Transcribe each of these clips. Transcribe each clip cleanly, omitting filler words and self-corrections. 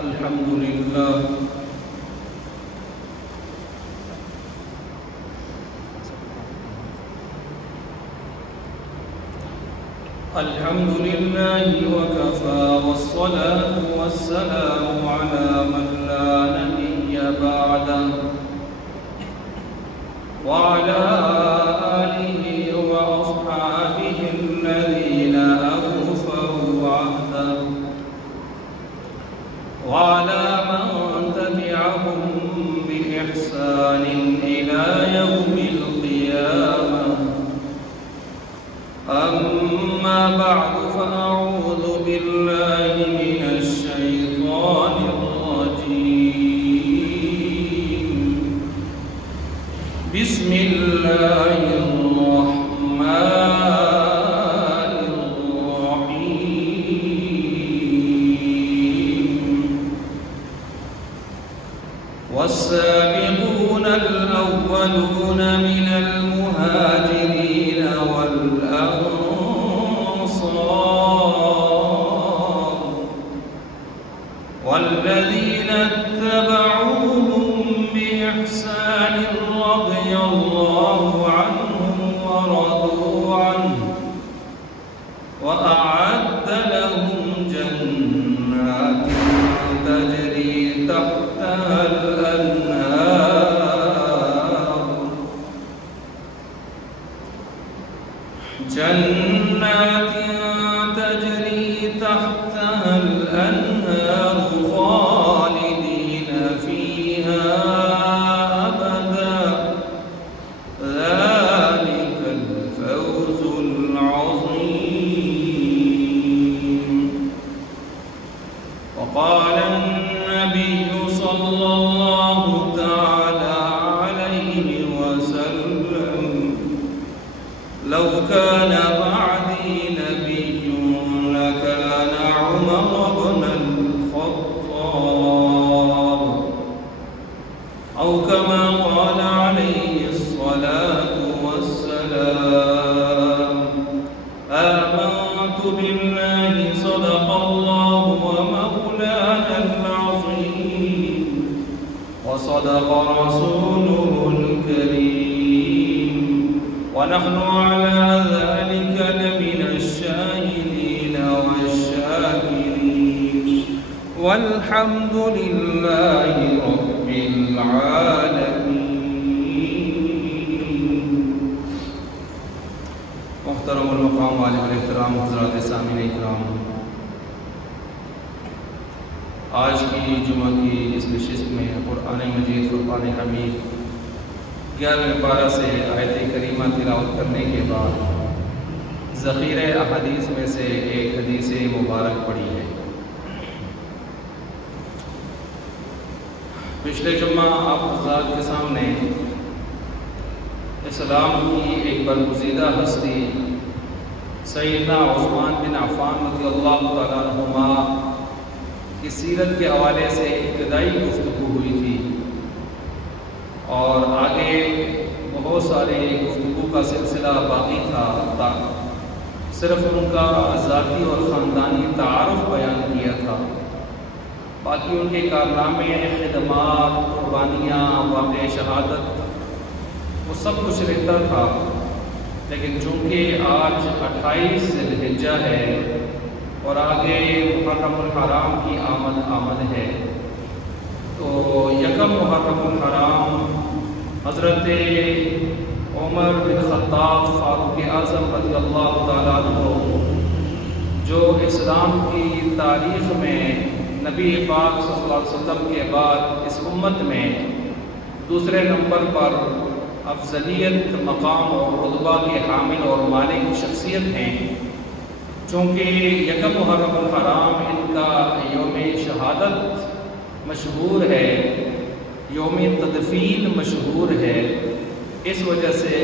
الحمد لله الحمد لله وكفى والصلاة والسلام على من لا نبي بعده وعلى آله وأصحابه الذين أوفوا عهده وعلى من تبعهم بإحسان إلى يوم القيامة. أما بعد فأعوذ بالله من الشيطان الرجيم. بسم الله الرحمن الرحيم. والسابقون الأولون من المهاجرين والأنصار والذين اتبعوهم بإحسان رضي الله عنهم ورضوا عنه وأعد لهم جنات تجري تحتها الأنهار خالدين فيها أبدا ذلك الفوز العظيم. وقال النبي صلى الله تعالى عليه وسلم: لو كان بعدي نبي لكان عمر بن الخطاب، أو كما قال عليه الصلاة والسلام: آمنت بالله صدق الله ومولانا العظيم وصدق رسوله الكريم ونحن على ذلك لمن الشاهدين والشاكرين والحمد لله رب العالمين. محترم المقام عالم الاحترام حضرات سامعین اکرام، آج کی جمعہ کی اس نشست میں قرآن مجید فرقان حمید 11ویں پارہ سے آیت کریمہ تلاوت کرنے کے بعد ذخیرہ احادیث میں سے ایک حدیث مبارک پڑھی ہے. پچھلے جمعہ آپ حضرات کے سامنے اسلام کی ایک برگزیدہ ہستی سیدنا عثمان بن عفان رضی اللہ تعالیٰ عنہما کی سیرت کے حوالے سے ابتدائی گفتگو ہوئی تھی، اور آگے بہت سارے گفتگو کا سلسلہ باقی تھا. صرف ان کا ذاتی اور خاندانی تعارف بیان کیا تھا، باقی ان کے کارنامے، خدمات، قربانیاں، واقع شہادت وہ سب کچھ رہتا تھا. لیکن چونکہ آج 28 ذی الحجہ ہے اور آگے محرم الحرام کی آمد ہے، تو یکم محرم الحرام حضرت عمر بن خطاب فاروق اعظم رضی اللہ تعالیٰ عنہ، جو اسلام کی تاریخ میں نبی پاک صلی اللہ علیہ وسلم کے بعد اس امت میں دوسرے نمبر پر افضلیت، مقام اور رتبہ کے حامل اور مالک شخصیت ہیں. چونکہ یکم محرم الحرام ان کا یوم شہادت مشہور ہے، یوم تدفین مشہور ہے، اس وجہ سے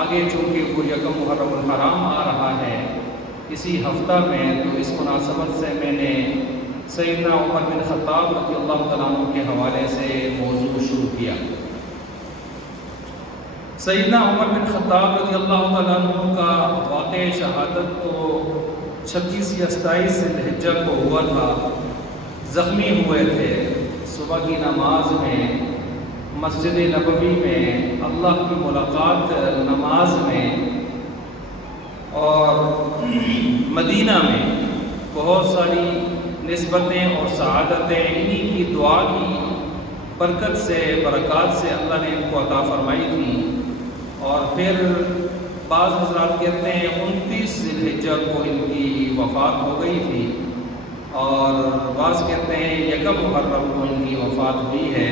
آگے چونکہ وہ یکم محرم الحرام آ رہا ہے اسی ہفتہ میں، تو اس مناسبت سے میں نے سیدنا عمر بن خطاب رضی اللہ تعالیٰ عنہ کے حوالے سے موضوع شروع کیا. سیدنا عمر بن خطاب رضی اللہ تعالیٰ عنہ کا واقع شہادت تو 26 یا 27 ذی الحجہ کو ہوا تھا. زخمی ہوئے تھے، صبح کی نماز میں مسجد نبوی میں اللہ کی ملاقات نماز میں اور مدینہ میں بہت ساری نسبتیں اور سعادتیں انہی کی دعا کی برکت سے، برکات سے اللہ نے ان کو عطا فرمائی تھی۔ اور پھر بعض حضرات کہتے ہیں 29 ذی الحجہ کو ان کی وفات ہو گئی تھی، اور بعض کہتے ہیں 1 محرم کو ان کی وفات ہوئی ہے،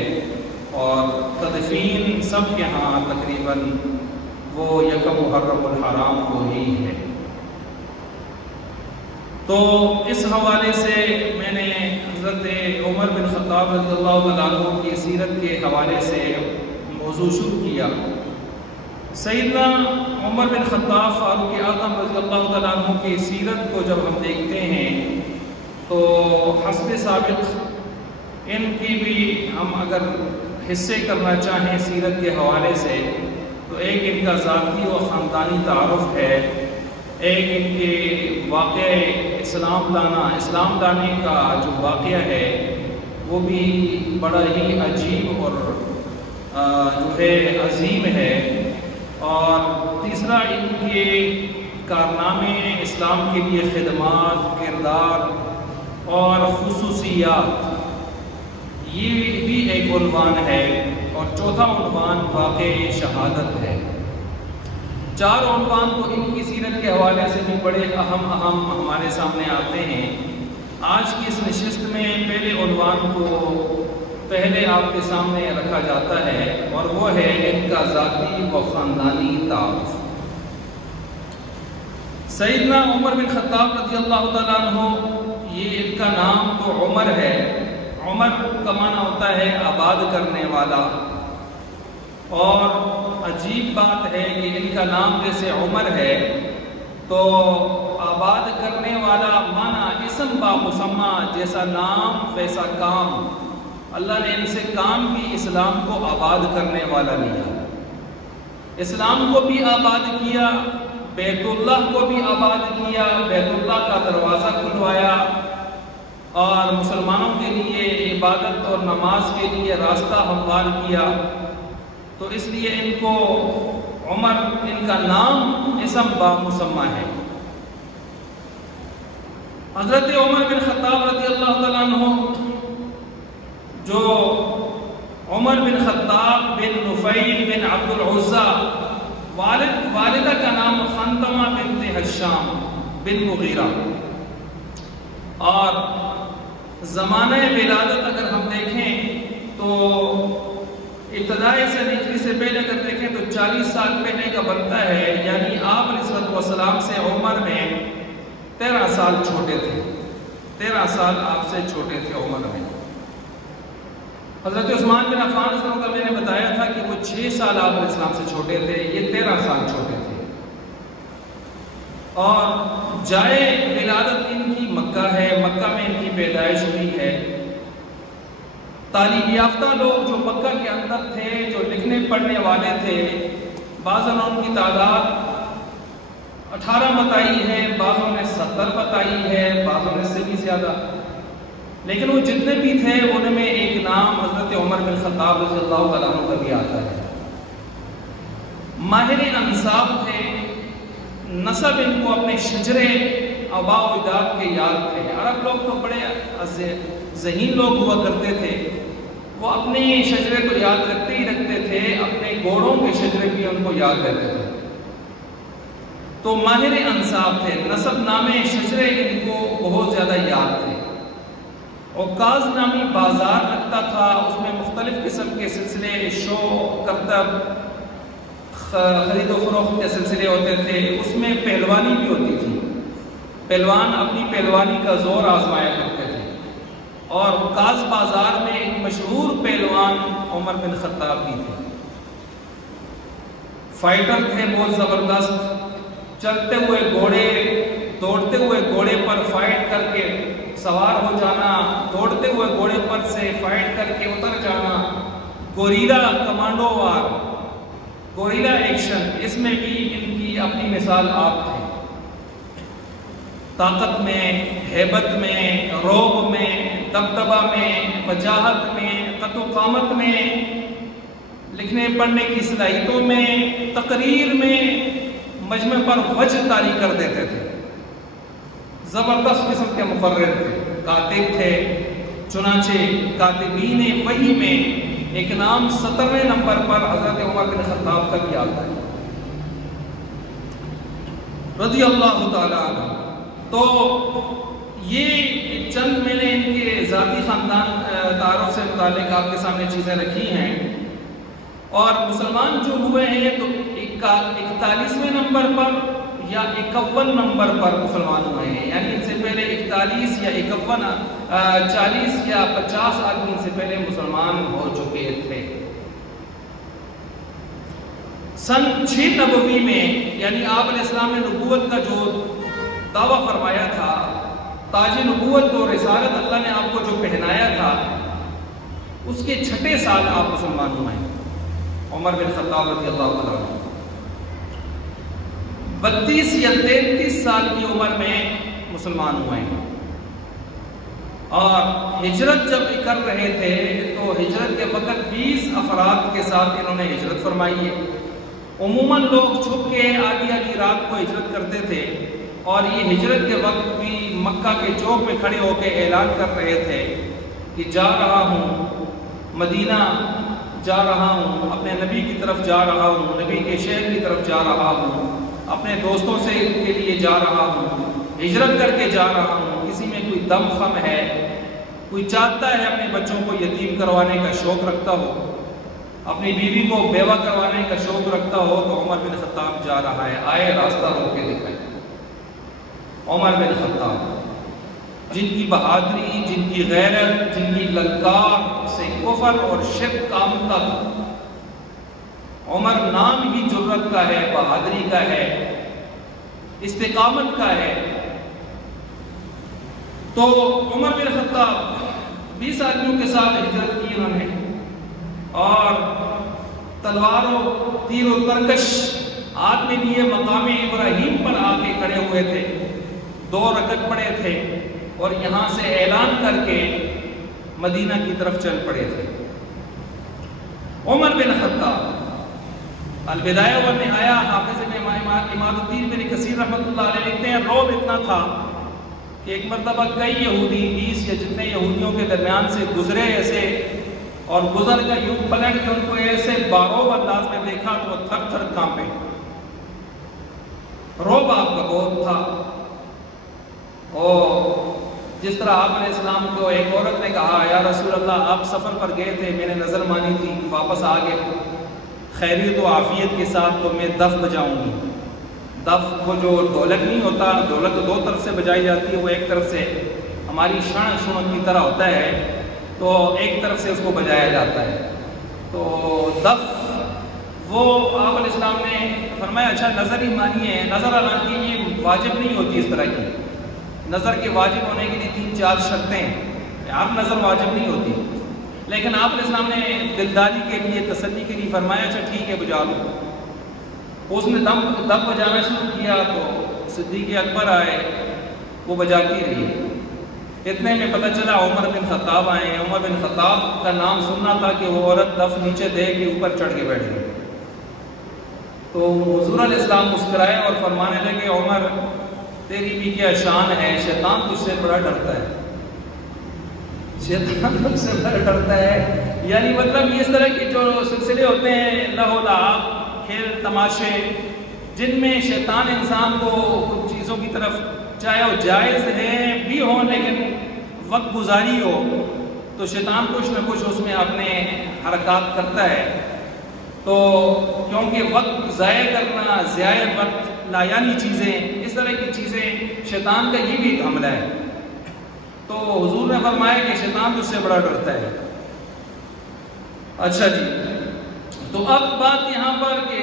اور تدفین سب کے ہاں تقریباً وہ 1 محرم الحرام کو ہی ہے۔ تو اس حوالے سے میں نے حضرت عمر بن خطاب رضی اللہ تعالیٰ عنہ کی سیرت کے حوالے سے موضوع شروع کیا۔ سیدنا عمر بن خطاب فاروق اعظم رضی اللہ تعالیٰ عنہ کی سیرت کو جب ہم دیکھتے ہیں تو حسب سابق ان کی بھی ہم اگر حصے کرنا چاہیں سیرت کے حوالے سے تو ایک ان کا ذاتی و خاندانی تعارف ہے، ایک ان کے واقعہ اسلام لانے کا جو واقعہ ہے وہ بھی بڑا ہی عجیب اور جو ہے عظیم ہے، اور تیسرا ان کے کارنامے، اسلام کے لیے خدمات، کردار اور خصوصیات، یہ بھی ایک عنوان ہے، اور چوتھا عنوان واقع شہادت ہے۔ 4 عنوان تو ان کی سیرت کے حوالے سے بھی بڑے اہم ہمارے سامنے آتے ہیں۔ آج کی اس نشست میں پہلے عنوان کو پہلے آپ کے سامنے رکھا جاتا ہے، اور وہ ہے ان کا ذاتی و خاندانی تعارف۔ سیدنا عمر بن خطاب رضی اللہ تعالیٰ عنہ، یہ ان کا نام تو عمر ہے، عمر کا معنی ہوتا ہے آباد کرنے والا، اور عجیب بات ہے کہ ان کا نام جیسے عمر ہے تو آباد کرنے والا معنی اسم با مسمى، جیسا نام ویسا کام، اللہ نے ان سے کام بھی اسلام کو آباد کرنے والا لیا، اسلام کو بھی آباد کیا، بیت اللہ کو بھی آباد کیا، بیت اللہ کا دروازہ کھلوایا، اور مسلمانوں کے لیے عبادت اور نماز کے لیے راستہ ہموار کیا۔ تو اس لیے ان کو عمر، ان کا نام اسم با مسمى ہے۔ حضرت عمر بن خطاب رضی اللہ تعالیٰ عنہ، جو عمر بن خطاب بن نفیل بن عبد العزا، والدہ کا نام خنتمہ بنت حشام بن مغیرہ، اور زمانہ ولادت اگر ہم دیکھیں تو ابتدائی سے ہجری سے پہلے اگر دیکھیں تو 40 سال پہلے کا بنتا ہے، یعنی آپ علیہ الصلوۃ والسلام سے عمر میں 13 سال چھوٹے تھے، 13 سال آپ سے چھوٹے تھے عمر میں۔ حضرت عثمان بن عفان رضی اللہ عنہ، میں نے بتایا تھا کہ وہ 6 سال آپ علیہ السلام سے چھوٹے تھے، یہ 13 سال چھوٹے تھے، اور جائے ولادت ان کی مکہ ہے، مکہ میں ان کی پیدائش ہوئی ہے۔ تعلیم یافتہ لوگ جو مکہ کے اندر تھے، جو لکھنے پڑھنے والے تھے، بعضوں نے ان کی تعداد 18 بتائی ہے، بعضوں نے 70 بتائی ہے، بعضوں نے سے بھی زیادہ، لیکن وہ جتنے بھی تھے ان میں ایک نام حضرت عمر بن خطاب رضی اللہ تعالیٰ عنہ کا بھی آتا ہے۔ ماہر انساب تھے، نسب ان کو اپنے شجرے آباء و اجداد کے یاد تھے۔ عرب لوگ تو بڑے ذہین لوگ ہوا کرتے تھے، وہ اپنے شجرے تو یاد رکھتے ہی رکھتے تھے، اپنے گوڑوں کے شجرے بھی ان کو یاد رہتے تھے۔ تو ماہر انساب تھے، نسب نامے شجرے ان کو بہت زیادہ یاد تھے۔ عکاظ نامی بازار لگتا تھا، اس میں مختلف قسم کے سلسلے، شو، کرتب، خرید و فروخت کے سلسلے ہوتے تھے، اس میں پہلوانی بھی ہوتی تھی، پہلوان اپنی پہلوانی کا زور آزمایا کرتے تھے، اور عکاظ بازار میں ایک مشہور پہلوان عمر بن خطاب بھی تھے، فائٹر تھے بہت زبردست، چلتے ہوئے گھوڑے، دوڑتے ہوئے گھوڑے پر فائٹ کر کے سوار ہو جانا، دوڑتے ہوئے گھوڑے پر سے فائٹ کر کے اتر جانا، گوریلا کمانڈو وار، گوریلا ایکشن، اس میں بھی ان کی اپنی مثال آپ تھے۔ طاقت میں، ہیبت میں، روب میں، دبدبہ میں، وجاہت میں، قد و قامت میں، لکھنے پڑھنے کی صلاحیتوں میں، تقریر میں مجمع پر وجہ طاری کر دیتے تھے۔ زبردست قسم کے مقرر تھے، کاتب تھے۔ چنانچہ کاتبین وحی میں ایک نام 17ویں نمبر پر حضرت عمر بن خطاب کا بھی آتا ہے رضی اللہ تعالیٰ عنہ۔ تو یہ چند میں نے ان کے ذاتی خاندان تعارف سے متعلق آپ کے سامنے چیزیں رکھی ہیں، اور مسلمان جو ہوئے ہیں تو 41ویں نمبر پر یا 51 نمبر پر مسلمان ہوئے ہیں، یعنی ان سے پہلے 41 یا 51 40 یا 50 آدمی ان سے پہلے مسلمان ہو چکے تھے۔ سن 6 نبوی میں، یعنی آپ علیہ السلام نے نبوت کا جو دعویٰ فرمایا تھا، تاج نبوت اور رسالت اللہ نے آپ کو جو پہنایا تھا، اس کے 6 سال آپ مسلمان ہوئے ہیں، عمر بن خطاب رضی اللہ عنہ 32 یا 33 سال کی عمر میں مسلمان ہوئے ہیں، اور ہجرت جب کر رہے تھے تو ہجرت کے وقت 20 افراد کے ساتھ انہوں نے ہجرت فرمائی ہے۔ عموماً لوگ چھپ کے آدھی رات کو ہجرت کرتے تھے، اور یہ ہجرت کے وقت بھی مکہ کے چوک میں کھڑے ہو کے اعلان کر رہے تھے کہ جا رہا ہوں مدینہ، جا رہا ہوں اپنے نبی کی طرف جا رہا ہوں، نبی کے شہر کی طرف جا رہا ہوں، اپنے دوستوں سے کے لیے جا رہا ہوں، ہجرت کر کے جا رہا ہوں۔ کسی میں کوئی دم خم ہے، کوئی چاہتا ہے اپنے بچوں کو یتیم کروانے کا شوق رکھتا ہو، اپنی بیوی کو بیوہ کروانے کا شوق رکھتا ہو، تو عمر بن خطاب جا رہا ہے، آئے راستہ رو کے دکھائے۔ عمر بن خطاب جن کی بہادری، جن کی غیرت، جن کی للکار سے کفر اور شرک کامتا تھا۔ عمر نام ہی جرت کا ہے، بہادری کا ہے، استقامت کا ہے۔ تو عمر بن خطاب 20 آدمیوں کے ساتھ ہجرت کی انہوں نے، اور تلوار و تیر و ترکش ہاتھ میں لیے مقام ابراہیم پر آ کے کھڑے ہوئے تھے، 2 رکعت پڑے تھے، اور یہاں سے اعلان کر کے مدینہ کی طرف چل پڑے تھے۔ عمر بن خطاب البدایہ والنہایہ، حافظ اماد الدین بن کثیر رحمۃ اللہ علیہ لکھتے ہیں، رعب اتنا تھا کہ ایک مرتبہ کئی یہودی 20 یا جتنے یہودیوں کے درمیان سے گزرے ایسے، اور گزر کا یوں پلٹ کے ان کو ایسے باروب انداز میں دیکھا تو وہ تھر تھر کانپے۔ رعب آپ کا بہت تھا۔ اور جس طرح آپ علیہ السلام کو ایک عورت نے کہا، یا رسول اللہ آپ سفر پر گئے تھے، میں نے نظر مانی تھی، واپس آ گئے خیریت و عافیت کے ساتھ، تو میں دف بجاؤں گی۔ دف وہ جو ڈھولک نہیں ہوتا، ڈھولک 2 طرف سے بجائی جاتی ہے، وہ ایک طرف سے ہماری شن شنک کی طرح ہوتا ہے، تو ایک طرف سے اس کو بجایا جاتا ہے۔ تو دف وہ آپ علیہ السلام نے فرمایا اچھا نظر ہی مانیے، نظر حالانکہ یہ واجب نہیں ہوتی اس طرح کی، نظر کے واجب ہونے کے لیے 3-4 شرطیں ہیں، آپ نظر واجب نہیں ہوتی، لیکن آپ علیہ السلام نے دلداری کے لیے، تسلی کے لیے فرمایا اچھا ٹھیک ہے بجا لو۔ اس نے دم بجانا شروع کیا تو صدیق اکبر آئے، وہ بجاتی رہی۔ اتنے میں پتہ چلا عمر بن خطاب آئے ہیں۔ عمر بن خطاب کا نام سننا تھا کہ وہ عورت دف نیچے دے کے اوپر چڑھ کے بیٹھ گئی، تو حضور علیہ السلام مسکرائے اور فرمانے لگے عمر تیری بھی کیا شان ہے، شیطان تجھ سے بڑا ڈرتا ہے، شیطان تجھ سے بڑا ڈرتا ہے۔ یعنی مطلب اس طرح کے جو سلسلے ہوتے ہیں، لہو لعب، کھیل تماشے، جن میں شیطان انسان کو کچھ چیزوں کی طرف، چاہے وہ جائز ہے بھی ہو لیکن وقت گزاری ہو، تو شیطان کچھ نہ کچھ اس میں اپنے حرکات کرتا ہے۔ تو کیونکہ وقت ضائع کرنا، ضائع وقت، لایانی چیزیں، اس طرح کی چیزیں، شیطان کا یہ بھی ایک حملہ ہے۔ تو حضور نے فرمایا کہ شیطان تجھ سے بڑا ڈرتا ہے۔ اچھا جی، تو اب بات یہاں پر کہ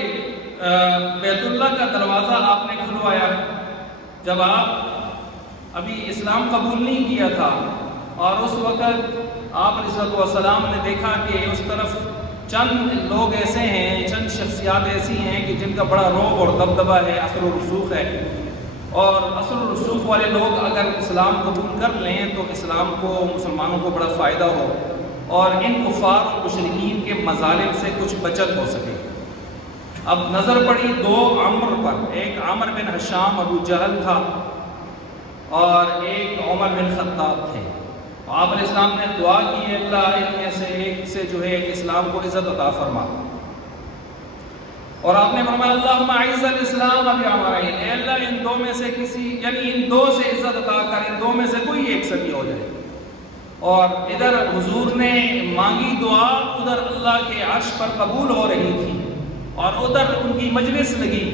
بیت اللہ کا دروازہ آپ نے کھلوایا جب آپ ابھی اسلام قبول نہیں کیا تھا، اور اس وقت آپ علیہ السلام نے دیکھا کہ اس طرف چند لوگ ایسے ہیں، چند شخصیات ایسی ہیں کہ جن کا بڑا رعب اور دبدبہ ہے، اثر و رسوخ ہے، اور اصل رسوخ والے لوگ اگر اسلام قبول کر لیں تو اسلام کو، مسلمانوں کو بڑا فائدہ ہو اور ان کفار اور مشرکین کے مظالم سے کچھ بچت ہو سکے۔ اب نظر پڑی دو عمر پر، ایک عامر بن ہشام ابو جہل تھا اور ایک عمر بن خطاب تھے۔ آپ علیہ السلام نے دعا کی، اللہ ان میں سے ایک سے جو ہے اسلام کو عزت عطا فرما، اور آپ نے فرمایا اللہم اعز الاسلام ابی عمرین، اے اللہ ان دو میں سے کسی، یعنی ان دو سے عزت عطا کر، ان دو میں سے کوئی ایک سبھی ہو جائے۔ اور ادھر حضور نے مانگی دعا، ادھر اللہ کے عرش پر قبول ہو رہی تھی اور ادھر ان کی مجلس لگی۔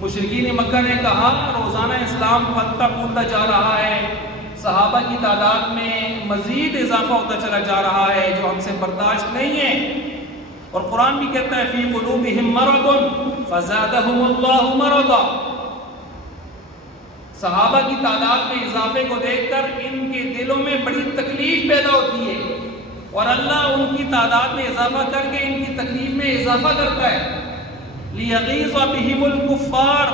مشرکین مکہ نے کہا روزانہ اسلام پھلتا پھولتا جا رہا ہے، صحابہ کی تعداد میں مزید اضافہ ہوتا چلا جا رہا ہے جو ہم سے برداشت نہیں ہے، اور قرآن بھی کہتا ہے فی قلوبہم مرض فزادہم اللہ مرضا۔ صحابہ کی تعداد میں اضافے کو دیکھ کر ان کے دلوں میں بڑی تکلیف پیدا ہوتی ہے، اور اللہ ان کی تعداد میں اضافہ کر کے ان کی تکلیف میں اضافہ کرتا ہے۔ لیغیظ بہم الکفار،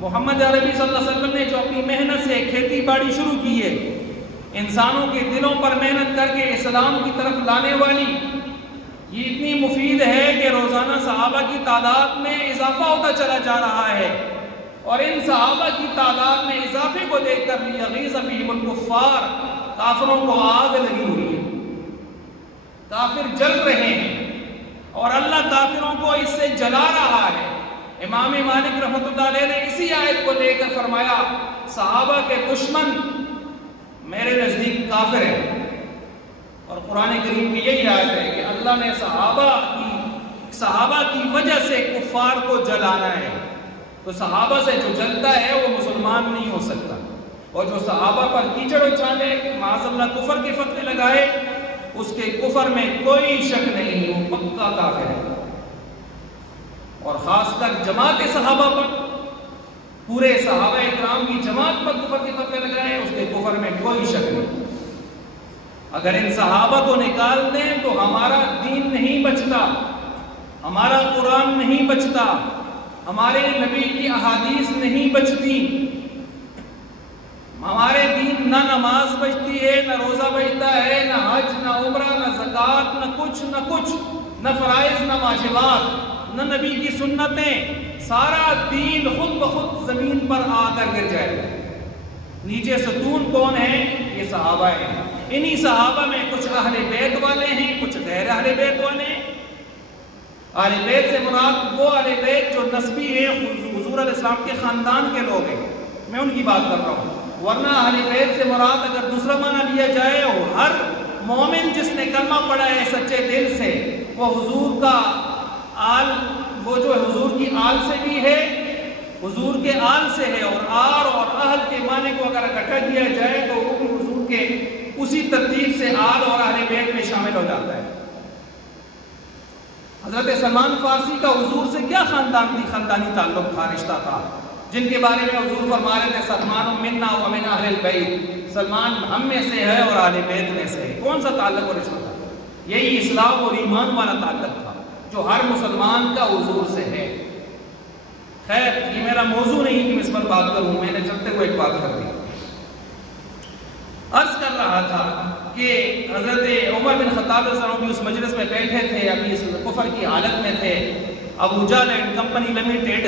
محمد عربی صلی اللہ علیہ وسلم نے جو اپنی محنت سے کھیتی باڑی شروع کی ہے، انسانوں کے دلوں پر محنت کر کے اسلام کی طرف لانے والی، یہ اتنی مفید ہے کہ روزانہ صحابہ کی تعداد میں اضافہ ہوتا چلا جا رہا ہے، اور ان صحابہ کی تعداد میں اضافے کو دیکھ کر لیغیظ بہم الکفار، کافروں کو آگ لگی ہوئی ہے، کافر جل رہے ہیں اور اللہ کافروں کو اس سے جلا رہا ہے۔ امام مالک رحمۃ اللہ علیہ نے اسی آیت کو لے کر فرمایا صحابہ کے دشمن میرے نزدیک کافر ہیں، اور قرآن کریم کی یہی آیت ہے کہ اللہ نے صحابہ کی وجہ سے کفار کو جلانا ہے، تو صحابہ سے جو جلتا ہے وہ مسلمان نہیں ہو سکتا، اور جو صحابہ پر کیچڑ اچھالے، معاذ اللہ کفر کے فتوے لگائے، اس کے کفر میں کوئی شک نہیں، وہ پکا کافر ہے۔ اور خاص کر جماعت صحابہ پر، پورے صحابہ اکرام کی جماعت پر کفر کے فتوے لگائے، اس کے کفر میں کوئی شک نہیں۔ اگر ان صحابہ کو نکال دیں تو ہمارا دین نہیں بچتا، ہمارا قرآن نہیں بچتا، ہمارے نبی کی احادیث نہیں بچتی، ہمارے دین نہ نماز بچتی ہے، نہ روزہ بچتا ہے، نہ حج، نہ عمرہ، نہ زکوٰۃ، نہ کچھ، نہ فرائض، نہ واجبات، نہ نبی کی سنتیں، سارا دین خود بخود زمین پر آ کر گر جائے گا۔ نیچے ستون کون ہے؟ یہ صحابہ ہیں۔ انہی صحابہ میں کچھ اہل بیت والے ہیں، کچھ غیر اہل بیت والے ہیں۔ اہل بیت سے مراد وہ اہل بیت جو نسبی ہیں، حضور علیہ السلام کے خاندان کے لوگ ہیں، میں ان کی بات کر رہا ہوں۔ ورنہ اہل بیت سے مراد اگر دوسرا معنی لیا جائے، ہر مومن جس نے کلمہ پڑھا ہے سچے دل سے، وہ حضور کا آل، وہ جو حضور کی آل سے بھی ہے، حضور کے آل سے ہے، اور آل اور اہل کے معنی کو اگر اکٹھا کیا جائے تو وہ بھی حضور کے اسی ترتیب سے آل اور اہل بیت میں شامل ہو جاتا ہے۔ حضرت سلمان فارسی کا حضور سے کیا خاندانی تعلق تھا، رشتہ تھا، جن کے بارے میں حضور فرما رہے تھے سلمان منا ومن اہل البیت، سلمان ہم میں سے ہے اور اہل بیت میں سے ہے۔ کون سا تعلق اور رشتہ تھا؟ یہی اسلام اور ایمان والا تعلق تھا جو ہر مسلمان کا حضور سے ہے۔ خیر یہ میرا موضوع نہیں کہ میں اس پر بات کروں، میں نے چلتے ہوئے ایک بات کر دی۔ عرض کر رہا تھا کہ حضرت عمر بن خطاب رضی اللہ عنہ بھی اس مجلس میں بیٹھے تھے، ابھی اس کفر کی حالت میں تھے۔ ابو جہل اینڈ کمپنی لمیٹڈ،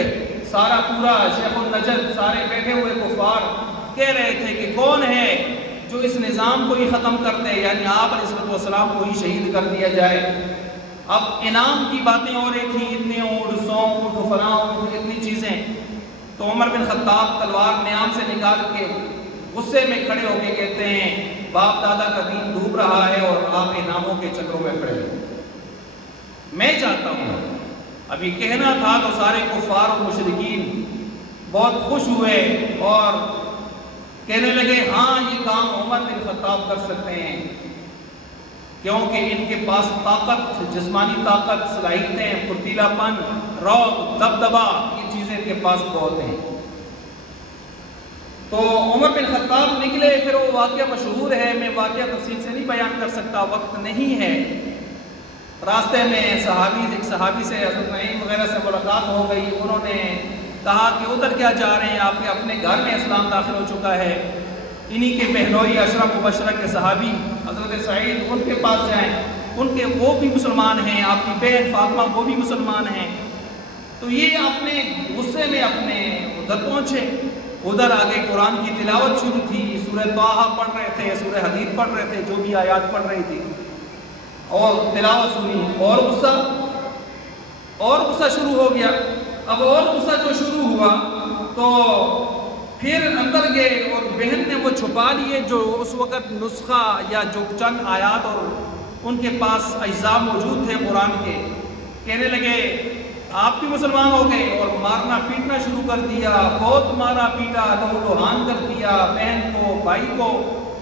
سارا پورا شیخ النجد، سارے بیٹھے ہوئے کفار کہہ رہے تھے کہ کون ہے جو اس نظام کو ہی ختم کرتے، یعنی آپ علیہ السلام کو ہی شہید کر دیا جائے۔ اب انعام کی باتیں ہو رہی تھیں، اتنے اونٹ، 100 اونٹ، فلاں اونٹ، اتنی چیزیں، تو عمر بن خطاب تلوار نیام سے نکال کے غصے میں کھڑے ہو کے کہتے ہیں باپ دادا کا دین ڈوب رہا ہے اور آپ انعاموں کے چکروں میں پڑے ہیں۔ میں چاہتا ہوں، ابھی کہنا تھا تو سارے کفار اور مشرکین بہت خوش ہوئے اور کہنے لگے ہاں یہ کام عمر بن خطاب کر سکتے ہیں، کیونکہ ان کے پاس طاقت، جسمانی طاقت، صلاحیتیں، پھرتیلا پن، رعب، دبدبا، یہ چیزیں ان کے پاس بہت ہیں۔ تو عمر بن خطاب نکلے، پھر وہ واقعہ مشہور ہے، میں واقعہ تفصیل سے نہیں بیان کر سکتا، وقت نہیں ہے۔ راستے میں ایک صحابی سے حضرت نعیم وغیرہ سے ملاقات ہو گئی، انہوں نے کہا کہ ادھر کیا جا رہے ہیں آپ کے اپنے گھر میں اسلام داخل ہو چکا ہے، انہی کے بہنوئی اشرف مبشرہ کے صحابی حضرت سعید ان کے پاس جائیں، ان کے وہ بھی مسلمان ہیں، آپ کی بہن فاطمہ وہ بھی مسلمان ہیں۔ تو یہ اپنے غصے میں اپنے ادھر پہنچے، ادھر آگے قرآن کی تلاوت شروع تھی، سورہ طٰہٰ پڑھ رہے تھے، سورہ حدید پڑھ رہے تھے، جو بھی آیات پڑھ رہی تھی، اور تلاوت سنی، اور غصہ شروع ہو گیا۔ اب اور غصہ جو شروع ہوا تو پھر اندر گئے اور بہن نے وہ چھپا لیے جو اس وقت نسخہ یا جو چند آیات اور ان کے پاس اجزاء موجود تھے قرآن کے، کہنے لگے آپ بھی مسلمان ہو گئے، اور مارنا پیٹنا شروع کر دیا، بہت مارا پیٹا، لہو لہان کر دیا، بہن کو بھائی کو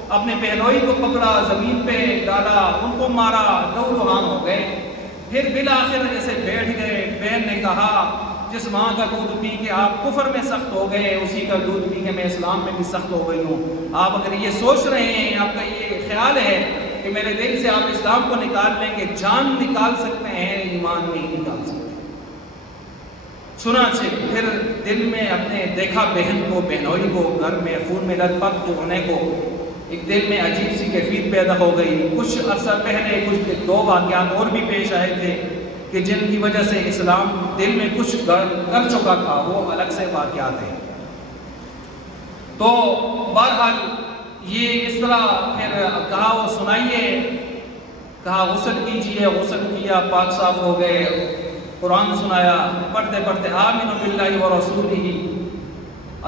اپنے بہنوئی کو پکڑا، زمین پہ ڈالا، ان کو مارا، لہو لہان ہو گئے۔ پھر بالآخر ایسے بیٹھ گئے، بہن نے کہا جس ماں کا دودھ پی کے آپ کفر میں سخت ہو گئے، اسی کا دودھ پی کے میں اسلام میں بھی سخت ہو گئی ہوں۔ آپ اگر یہ سوچ رہے ہیں، آپ کا یہ خیال ہے کہ میرے دل سے آپ اسلام کو نکال لیں گے، جان نکال سکتے ہیں، ایمان نہیں نکال سکتے۔ چنانچہ پھر دل میں اپنے دیکھا بہن کو، بہنوئی کو گھر میں خون میں لت پت ہونے کو، ایک دل میں عجیب سی کیفیت پیدا ہو گئی۔ کچھ عرصہ پہلے کچھ دو واقعات اور بھی پیش آئے تھے کہ جن کی وجہ سے اسلام دل میں کچھ کر چکا تھا، وہ الگ سے واقعات ہیں۔ تو بہرحال یہ اس طرح پھر کہا وہ سنائیے، کہا غسل کیجئے، غسل کیا، پاک صاف ہو گئے، قرآن سنایا، پڑھتے پڑھتے آمنوا باللہ ورسولہ،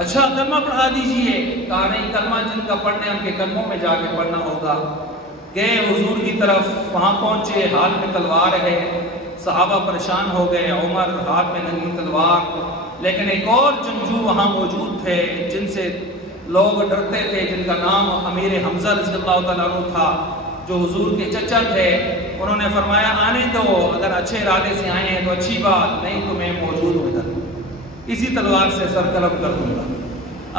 اچھا کلمہ پڑھا دیجئے، کہا نہیں کلمہ جن کا پڑھنے ان کے قدموں میں جا کے پڑھنا ہوگا۔ گئے حضور کی طرف، وہاں پہنچے، ہاتھ میں تلوار ہے، صحابہ پریشان ہو گئے، عمر ہاتھ میں ننگی تلوار، لیکن ایک اور جنگجو وہاں موجود تھے جن سے لوگ ڈرتے تھے، جن کا نام امیر حمزہ رضی اللہ تعالیٰ عنہ تھا، جو حضور کے چچا تھے۔ انہوں نے فرمایا آنے دو، اگر اچھے ارادے سے آئے ہیں تو اچھی بات، نہیں تو میں موجود ہوں ادھر، اسی تلوار سے سر قلم کر دوں گا۔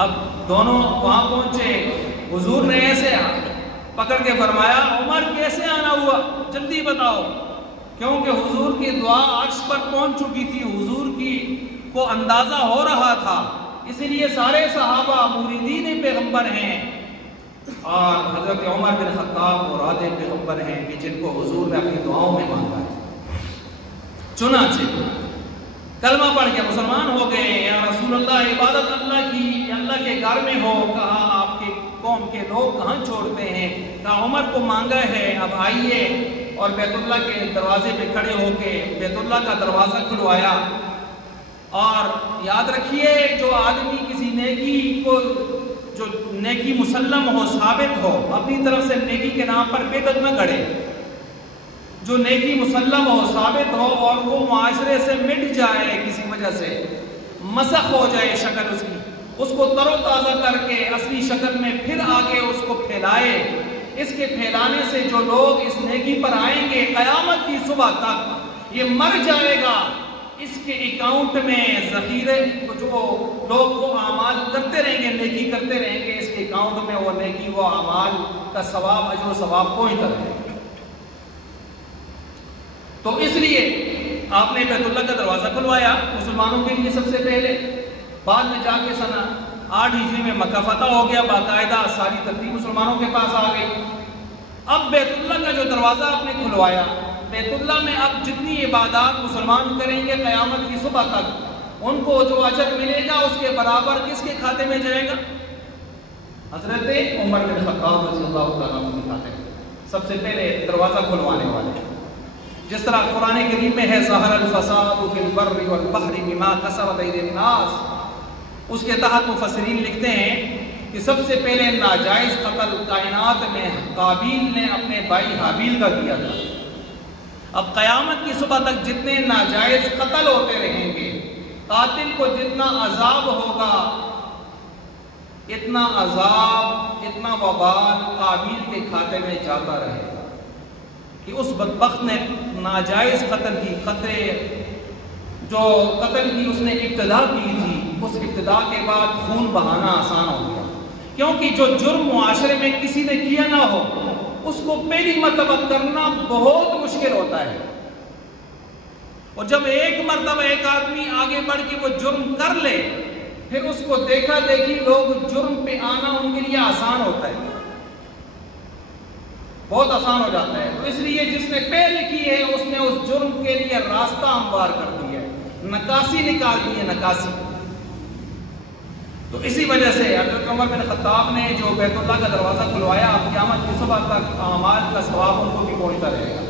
اب دونوں وہاں پہنچے، حضور نے ایسے پکڑ کے فرمایا عمر کیسے آنا ہوا، جلدی بتاؤ، کیونکہ حضور کی دعا عرش پر پہنچ چکی تھی، حضور کی کو اندازہ ہو رہا تھا، اسی لیے سارے صحابہ مریدین پیغمبر ہیں، اور حضرت عمر بن خطاب مراد پیغمبر ہیں کہ جن کو حضور نے اپنی دعاؤں میں مانگا ہے۔ چنانچہ کلمہ پڑھ کے مسلمان ہو گئے، یا رسول اللہ عبادت اللہ کی، اللہ کے گھر میں ہو، کہا آپ کے قوم کے لوگ کہاں چھوڑتے ہیں، کہا عمر کو مانگا ہے، اب آئیے، اور بیت اللہ کے دروازے پہ کھڑے ہو کے بیت اللہ کا دروازہ کھلوایا۔ اور یاد رکھیے جو آدمی کسی نیکی کو، جو نیکی مسلم ہو، ثابت ہو، اپنی طرف سے نیکی کے نام پر بدعت نہ گڑے، جو نیکی مسلم ہو، ثابت ہو، اور وہ معاشرے سے مٹ جائے، کسی وجہ سے مسخ ہو جائے شکل اس کی، اس کو تر و تازہ کر کے اصلی شکل میں پھر آگے اس کو پھیلائے۔ اس کے پھیلانے سے جو لوگ اس نیکی پر آئیں گے، قیامت کی صبح تک یہ مر جائے گا، اس کے اکاؤنٹ میں ذخیرے، جو لوگ وہ اعمال کرتے رہیں گے، نیکی کرتے رہیں گے، اس کے اکاؤنٹ میں وہ نیکی، وہ اعمال کا ثواب، اجر و ثواب پہنچتا رہے گا۔ تو اس لیے آپ نے بیت اللہ کا دروازہ کھلوایا مسلمانوں کے لیے سب سے پہلے، بعد میں جا کے سنہ 8 ہجری میں مکہ فتح ہو گیا، باقاعدہ ساری ترتیب مسلمانوں کے پاس آ گئی۔ اب بیت اللہ کا جو دروازہ آپ نے کھلوایا، بیت اللہ میں اب جتنی عبادات مسلمان کریں گے قیامت کی صبح تک، ان کو جو اجر ملے گا اس کے برابر کس کے کھاتے میں جائے گا؟ حضرت عمر بن خطاب رضی اللہ تعالیٰ عنہ کے کھاتے میں سب سے پہلے دروازہ کھلوانے والے۔ جس طرح قرآن کریم میں ہے ظہر الفساد فی البر والبحر بما کسبت ایدی الناس، اس کے تحت مفسرین لکھتے ہیں کہ سب سے پہلے ناجائز قتل کائنات میں قابیل نے اپنے بھائی حابیل کا کیا تھا۔ اب قیامت کی صبح تک جتنے ناجائز قتل ہوتے رہیں گے، قاتل کو جتنا عذاب ہوگا، اتنا عذاب، اتنا وبال قابیل کے کھاتے میں جاتا رہے گا کہ اس بدبخت نے ناجائز قتل کی، خطرے جو قتل کی اس نے ابتدا کی تھی، اس ابتدا کے بعد خون بہانا آسان ہو گیا، کیونکہ جو جرم معاشرے میں کسی نے کیا نہ ہو اس کو پہلی مرتبہ کرنا بہت مشکل ہوتا ہے۔ اور جب ایک مرتبہ ایک آدمی آگے بڑھ کے وہ جرم کر لے، پھر اس کو دیکھا دیکھی لوگ جرم پہ آنا ان کے لیے آسان ہوتا ہے، بہت آسان ہو جاتا ہے۔ تو اس لیے جس نے پہل کی ہے اس نے اس جرم کے لیے راستہ ہموار کر دیا ہے، نکاسی نکال دی ہے، نکاسی۔ تو اسی وجہ سے حضرت عمر بن خطاب نے جو بیت اللہ کا دروازہ کھلوایا، اب قیامت کی صبح تک اعمال کا ثواب ان کو بھی پہنچتا رہے گا۔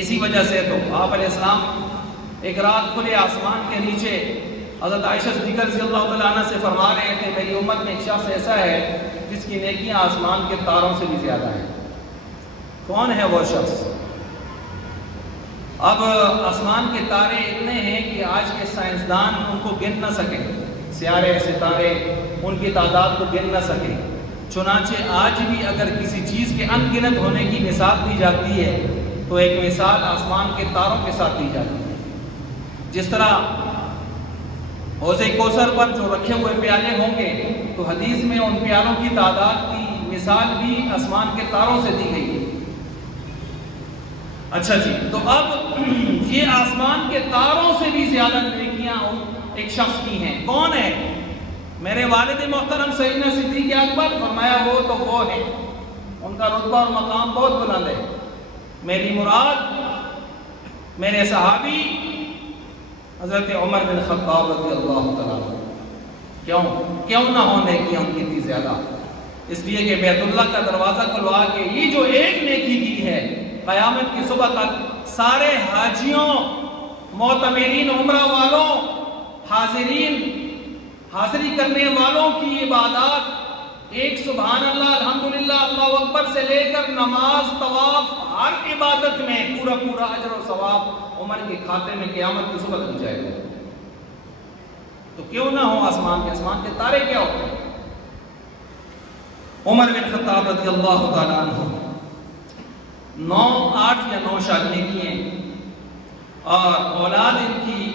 اسی وجہ سے تو آپ علیہ السلام ایک رات کھلے آسمان کے نیچے حضرت عائشہ صدیقہ رضی اللہ تعالیٰ عنہ سے فرما رہے تھے، میری امت میں ایک شخص ایسا ہے جس کی نیکیاں آسمان کے تاروں سے بھی زیادہ ہیں۔ کون ہے وہ شخص؟ اب آسمان کے تارے اتنے ہیں کہ آج کے سائنسدان ان کو گن نہ سکیں، سیارے ستارے ان کی تعداد کو گن نہ سکیں۔ چنانچہ آج بھی اگر کسی چیز کے ان گنت ہونے کی مثال دی جاتی ہے تو ایک مثال آسمان کے تاروں کے ساتھ دی جاتی ہے۔ جس طرح حوض کوثر پر جو رکھے ہوئے پیالے ہوں گے تو حدیث میں ان پیالوں کی تعداد کی مثال بھی آسمان کے تاروں سے دی گئی ہے۔ اچھا جی، تو اب یہ آسمان کے تاروں سے بھی زیادہ نیکیاں ایک شخص کی ہیں۔ کون ہے؟ میرے والد محترم سیدنا صدیق اکبر، فرمایا وہ تو وہ ہے، ان کا رتبہ اور مقام بہت بلند ہے۔ میری مراد میرے صحابی حضرت عمر بن خطاب رضی اللہ تعالیٰ عنہ۔ کیوں نہ ہونے کی ان کی اتنی زیادہ؟ اس لیے کہ بیت اللہ کا دروازہ کھلوا کے یہ جو ایک نیکی کی ہے، قیامت کی صبح تک سارے حاجیوں، معتمرین، عمرہ والوں، حاضرین، حاضری کرنے والوں کی عبادات، ایک سبحان اللہ، الحمدللہ، اللہ اکبر سے لے کر نماز، طواف، ہر عبادت میں پورا پورا اجر و ثواب عمر کے کھاتے میں قیامت کی صبح تک جائے گا۔ تو کیوں نہ ہو آسمان کے تارے کیا ہوتے ہیں؟ عمر بن خطاب رضی اللہ تعالیٰ عنہ 8 یا 9 شادیاں کی ہیں، اور اولاد ان کی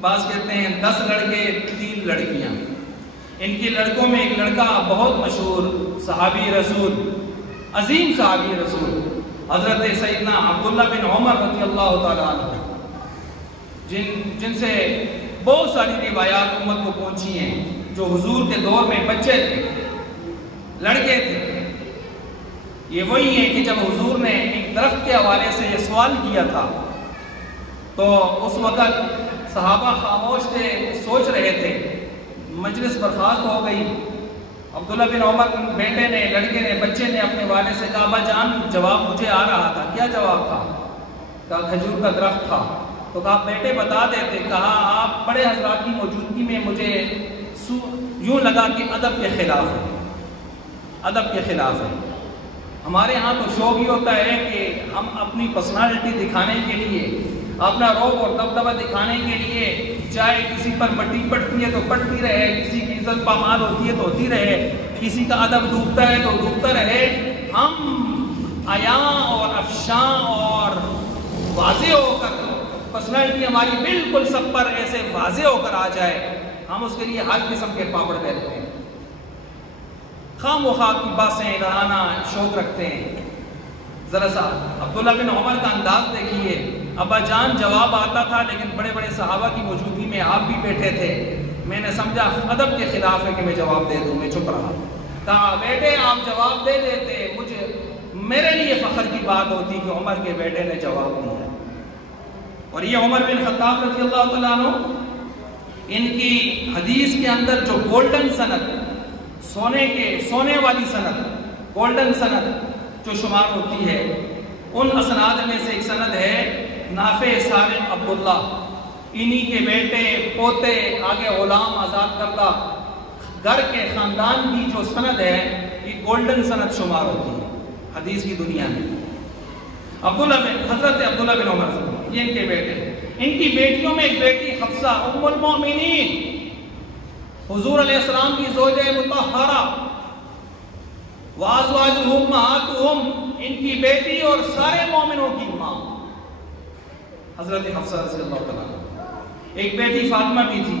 بعض کہتے ہیں 10 لڑکے 3 لڑکیاں۔ ان کی لڑکوں میں ایک لڑکا بہت مشہور صحابی رسول، عظیم صحابی رسول، حضرت سیدنا عبداللہ بن عمر رضی اللہ تعالیٰ عنہ، جن سے بہت ساری روایات امت کو پہنچی ہیں، جو حضور کے دور میں بچے تھے، لڑکے تھے۔ یہ وہی ہے کہ جب حضور نے ایک درخت کے حوالے سے یہ سوال کیا تھا تو اس وقت صحابہ خاموش تھے، سوچ رہے تھے، مجلس برخاست ہو گئی۔ عبداللہ بن عمر بیٹے نے، لڑکے نے، بچے نے اپنے والد سے کہا، ابا جان جواب مجھے آ رہا تھا۔ کیا جواب تھا؟ کہا کھجور کا درخت تھا۔ تو کہا بیٹے بتا دیتے۔ کہا آپ بڑے حضرات کی موجودگی میں مجھے یوں لگا کہ ادب کے خلاف ہے، ادب کے خلاف ہے۔ ہمارے ہاں تو شوق یہ ہوتا ہے کہ ہم اپنی پرسنالٹی دکھانے کے لیے، اپنا روب اور دبدبہ دکھانے کے لیے، چاہے کسی پر مٹی پڑتی ہے تو پڑتی رہے، کسی کی عزت پامال ہوتی ہے تو ہوتی رہے، کسی کا ادب ڈوبتا ہے تو ڈوبتا رہے، ہم عیاں اور افشاں اور واضح ہو کر پرسنالٹی ہماری بالکل سب پر ایسے واضح ہو کر آ جائے، ہم اس کے لیے ہر قسم کے پاپڑ بیلتے ہیں، خام و خواہ کی باتیں لڑانا شوق رکھتے ہیں۔ ذرا سا عبداللہ بن عمر کا انداز دیکھیے، ابا جان جواب آتا تھا لیکن بڑے بڑے صحابہ کی موجودگی میں آپ بھی بیٹھے تھے، میں نے سمجھا ادب کے خلاف ہے کہ میں جواب دے دوں، میں چپ رہا۔ کہا بیٹے آپ جواب دے دیتے، میرے لیے فخر کی بات ہوتی کہ عمر کے بیٹے نے جواب دیا۔ اور یہ عمر بن خطاب رضی اللہ تعالیٰ عنہ، ان کی حدیث کے اندر جو گولڈن سند، سونے والی سند، گولڈن سند جو شمار ہوتی ہے، ان اسناد میں سے ایک سند ہے نافع سالم عبداللہ، انہی کے بیٹے پوتے آگے غلام آزاد کردہ گھر کے خاندان کی جو سند ہے، یہ گولڈن سند شمار ہوتی ہے حدیث کی دنیا میں۔ حضرت عبداللہ بن عمر، یہ ان کے بیٹے، ان کی بیٹیوں میں ایک بیٹی حفصہ ام المؤمنین، حضور علیہ السلام کی زوجہ مطہرہ، وازواجہ امہاتہم، ان کی بیٹی اور سارے مومنوں کی ماں حضرت حفصہ رضی اللہ تعالیٰ عنہ۔ ایک بیٹی فاطمہ بھی تھی،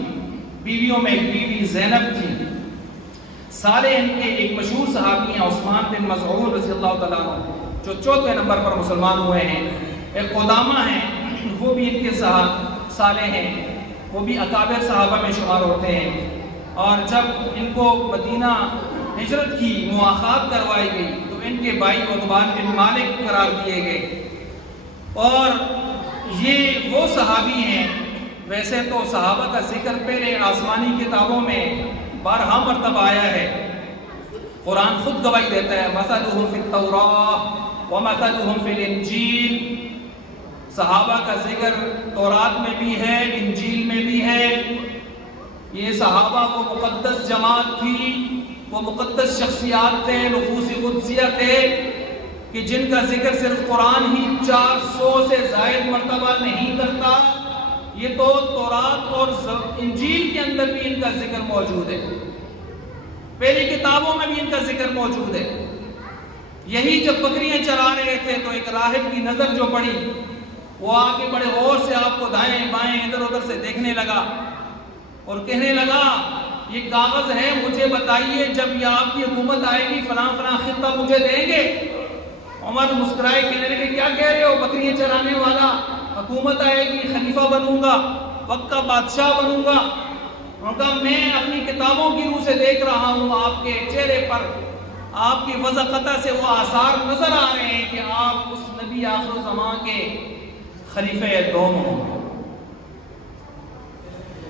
بیویوں میں ایک بیوی زینب تھی۔ سارے ان کے ایک مشہور صحابی ہیں عثمان بن مظعون رضی اللہ تعالیٰ عنہ، جو 4 نمبر پر مسلمان ہوئے ہیں۔ ایک قدامہ ہیں وہ بھی ان کے صالح ہیں، وہ بھی اکابر صحابہ میں شمار ہوتے ہیں۔ اور جب ان کو مدینہ ہجرت کی مواخات کروائی گئی تو ان کے بھائی عتبان بن مالک قرار دیے گئے، اور یہ وہ صحابی ہیں۔ ویسے تو صحابہ کا ذکر پہلے آسمانی کتابوں میں بارہا مرتبہ آیا ہے، قرآن خود گواہی دیتا ہے مثلہم فی التوراۃ ومثلہم فی الانجیل۔ صحابہ کا ذکر تورات میں بھی ہے، انجیل میں بھی ہے۔ یہ صحابہ وہ مقدس جماعت تھی، وہ مقدس شخصیات تھے، نفوس قدسیہ تھے کہ جن کا ذکر صرف قرآن ہی 400 سے زائد مرتبہ نہیں کرتا، یہ تو تورات اور انجیل کے اندر بھی ان کا ذکر موجود ہے، پہلی کتابوں میں بھی ان کا ذکر موجود ہے۔ یہی جب بکریاں چرا رہے تھے تو ایک راہب کی نظر جو پڑی، وہ آگے بڑے غور سے آپ کو دائیں بائیں ادھر ادھر سے دیکھنے لگا اور کہنے لگا یہ کاغذ ہے، مجھے بتائیے جب یہ آپ کی حکومت آئے گی فلاں فلاں خطہ مجھے دیں گے؟ عمر مسکرائے، کہنے لگے کیا کہہ رہے ہو بکریاں چرانے والا، حکومت آئے گی، خلیفہ بنوں گا، وقت کا بادشاہ بنوں گا۔ انہوں نے کہا میں اپنی کتابوں کی روح سے دیکھ رہا ہوں، آپ کے چہرے پر آپ کی وضاقتہ سے وہ آثار نظر آ رہے ہیں کہ آپ اس نبی آخر الزمان کے خلیفہ دوم ہوں۔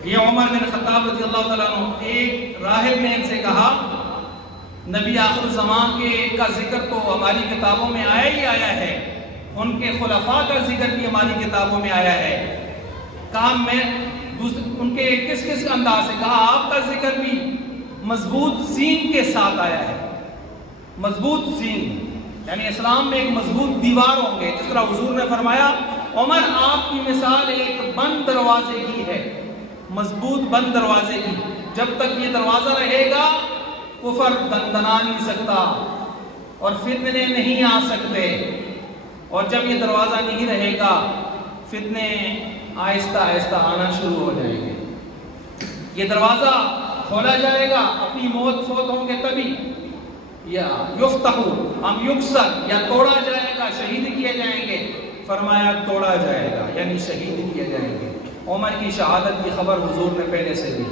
یہ عمر بن خطاب رضی اللہ تعالیٰ عنہ، ایک راہب نے ان سے کہا نبی آخر الزمان کا ذکر تو ہماری کتابوں میں آیا ہی آیا ہے، ان کے خلفاء کا ذکر بھی ہماری کتابوں میں آیا ہے۔ کہا میں ان کے کس کس انداز سے؟ کہا آپ کا ذکر بھی مضبوط سین کے ساتھ آیا ہے، مضبوط سین، یعنی اسلام میں ایک مضبوط دیوار ہوں گے، جس طرح حضور نے فرمایا عمر آپ کی مثال ایک بند دروازے کی ہے، مضبوط بند دروازے کی، جب تک یہ دروازہ رہے گا کفر دندنا نہیں سکتا اور فتنے نہیں آ سکتے، اور جب یہ دروازہ نہیں رہے گا فتنے آہستہ آہستہ آنا شروع ہو جائیں گے۔ یہ دروازہ کھولا جائے گا، اپنی موت فوت ہوں گے تبھی، یا یفتح ام یکسر، یا توڑا جائے گا، شہید کیے جائیں گے۔ فرمایا توڑا جائے گا یعنی شہید کیے جائیں گے۔ عمر کی شہادت کی خبر حضور نے پہلے سے دی۔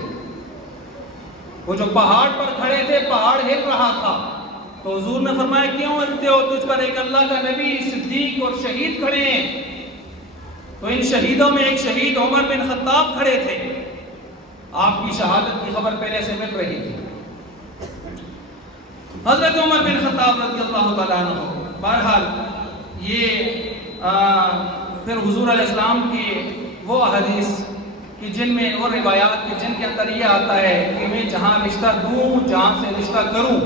وہ جو پہاڑ پر کھڑے تھے، پہاڑ ہل رہا تھا، تو حضور نے فرمایا کیوں ہلتے ہو؟ تجھ پر ایک اللہ کا نبی، صدیق اور شہید کھڑے ہیں۔ تو ان شہیدوں میں ایک شہید عمر بن خطاب کھڑے تھے، آپ کی شہادت کی خبر پہلے سے مل رہی تھی۔ حضرت عمر بن خطاب رضی اللہ تعالیٰ عنہ، بہرحال یہ پھر حضور علیہ السلام کی وہ احادیث کہ جن میں اور روایات کہ جن کے اندر یہ آتا ہے کہ میں جہاں رشتہ دوں، جہاں سے رشتہ کروں،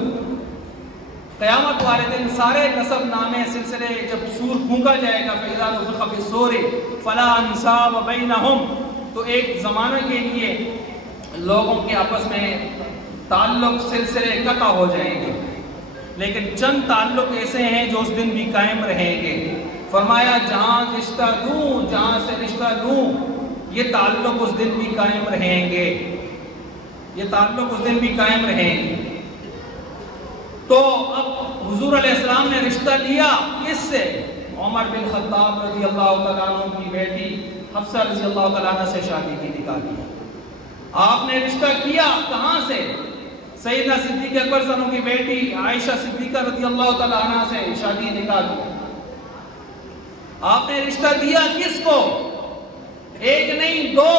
قیامت والے دن سارے نسب نامے سلسلے جب سور پھونکا جائے گا فَإِذَا نُفِخَ فِي الصُّورِ فَلَا أَنْسَابَ بَيْنَهُمْ، تو ایک زمانہ کے لیے لوگوں کے آپس میں تعلق سلسلے قطع ہو جائیں گے، لیکن چند تعلق ایسے ہیں جو اس دن بھی قائم رہیں گے۔ فرمایا جہاں رشتہ دوں، جہاں سے رشتہ لوں، یہ تعلق اس دن بھی قائم رہیں گے، یہ تعلق اس دن بھی قائم رہیں گے۔ تو اب حضور علیہ السلام نے رشتہ لیا کس سے؟ عمر بن خطاب رضی اللہ تعالیٰ عنہ کی بیٹی حفصہ رضی اللہ تعالیٰ عنہ سے شادی کی، نکاح کی۔ آپ نے رشتہ کیا کہاں سے؟ سیدنا صدیق اکبر صلی اللہ علیہ وسلم کی بیٹی عائشہ صدیقہ رضی اللہ تعالیٰ عنہ سے شادی نکاح کی۔ آپ نے رشتہ دیا کس کو؟ ایک نہیں دو،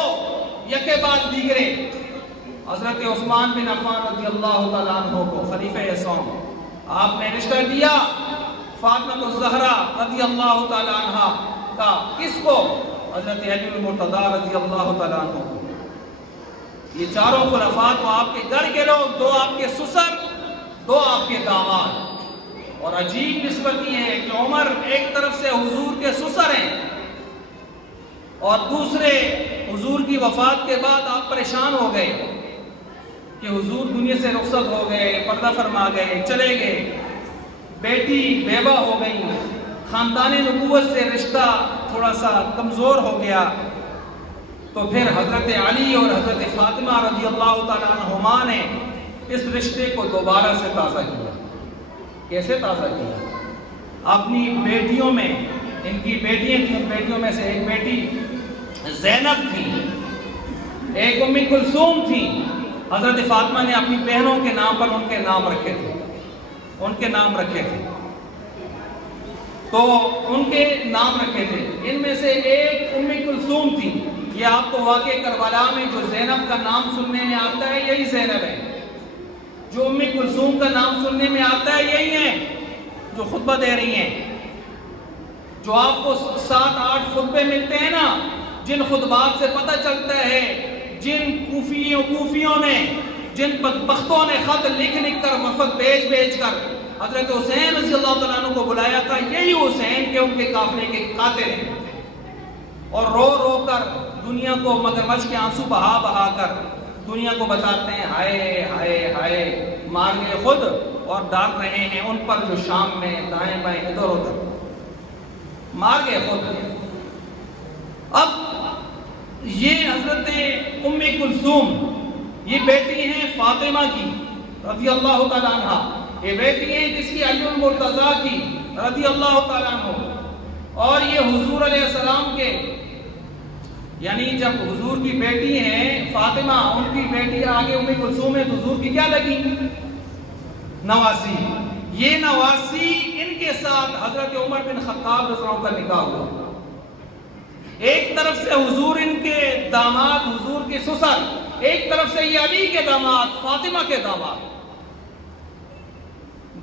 یکے بعد دیگرے۔ حضرت عثمان بن عفان رضی اللہ تعالیٰ عنہ کو، خلیفہ سوم، آپ نے رشتہ دیا فاطمہ الزہرا رضی اللہ تعالیٰ عنہ کا، کس کو؟ حضرت علی المرتضیٰ رضی اللہ تعالیٰ عنہ کو۔ یہ چاروں خلفاء تو آپ کے گھر کے لوگ، دو آپ کے سسر، دو آپ کے داماد۔ اور عجیب نسبت یہ ہے کہ عمر ایک طرف سے حضور کے سسر ہیں اور دوسرے حضور کی وفات کے بعد آپ پریشان ہو گئے کہ حضور دنیا سے رخصت ہو گئے، پردہ فرما گئے، چلے گئے، بیٹی بیوہ ہو گئی، خاندان نبوت سے رشتہ تھوڑا سا کمزور ہو گیا۔ تو پھر حضرت علی اور حضرت فاطمہ رضی اللہ تعالیٰ عنہما نے اس رشتے کو دوبارہ سے تازہ کیا۔ کیسے تازہ کیا؟ اپنی بیٹیوں میں ان کی بیٹیاں تھیں، ان بیٹیوں میں سے ایک بیٹی زینب تھی، ایک ام کلثوم تھی۔ حضرت فاطمہ نے اپنی بہنوں کے نام پر ان کے نام رکھے تھے، تو ان کے نام رکھے تھے۔ ان میں سے ایک ام کلثوم تھی۔ یہ آپ کو واقعہ کربلا میں جو زینب کا نام سننے میں آتا ہے یہی زینب ہے، جو ام کلثوم کا نام سننے میں آتا ہے یہی ہے جو خطبہ دے رہی ہیں۔ جو آپ کو 7-8 خطبے ملتے ہیں نا، جن خطبات سے پتہ چلتا ہے جن کوفیوں نے، جن بدبختوں نے خط لکھ کر وفد بھیج کر حضرت حسین رضی اللہ تعالیٰ عنہ کو بلایا تھا، یہی حسین کے ان کے قافلے کے قاتل ہیں، اور رو رو کر دنیا کو مگرمچھ کے آنسو بہا کر دنیا کو بتاتے ہیں ہائے ہائے ہائے، مار گئے خود اور ڈال رہے ہیں ان پر جو شام میں دائیں بائیں ادھر ادھر مار گئے خود۔ اب یہ حضرت ام کلثوم یہ بیٹی ہیں فاطمہ کی رضی اللہ تعالیٰ عنہ، یہ بیٹی ہیں جس کی علی المرتضیٰ کی رضی اللہ تعالیٰ عنہ، اور یہ حضور علیہ السلام کے، یعنی جب حضور کی بیٹی ہیں فاطمہ، ان کی بیٹی آگے ام کلثوم ہے، تو حضور کی کیا لگی؟ نواسی۔ یہ نواسی ان کے ساتھ حضرت عمر بن خطاب رضی اللہ عنہ کا نکاح ہوا۔ ایک طرف سے حضور ان کے داماد، حضور کے سسر، ایک طرف سے یہ علی کے داماد، فاطمہ کے داماد۔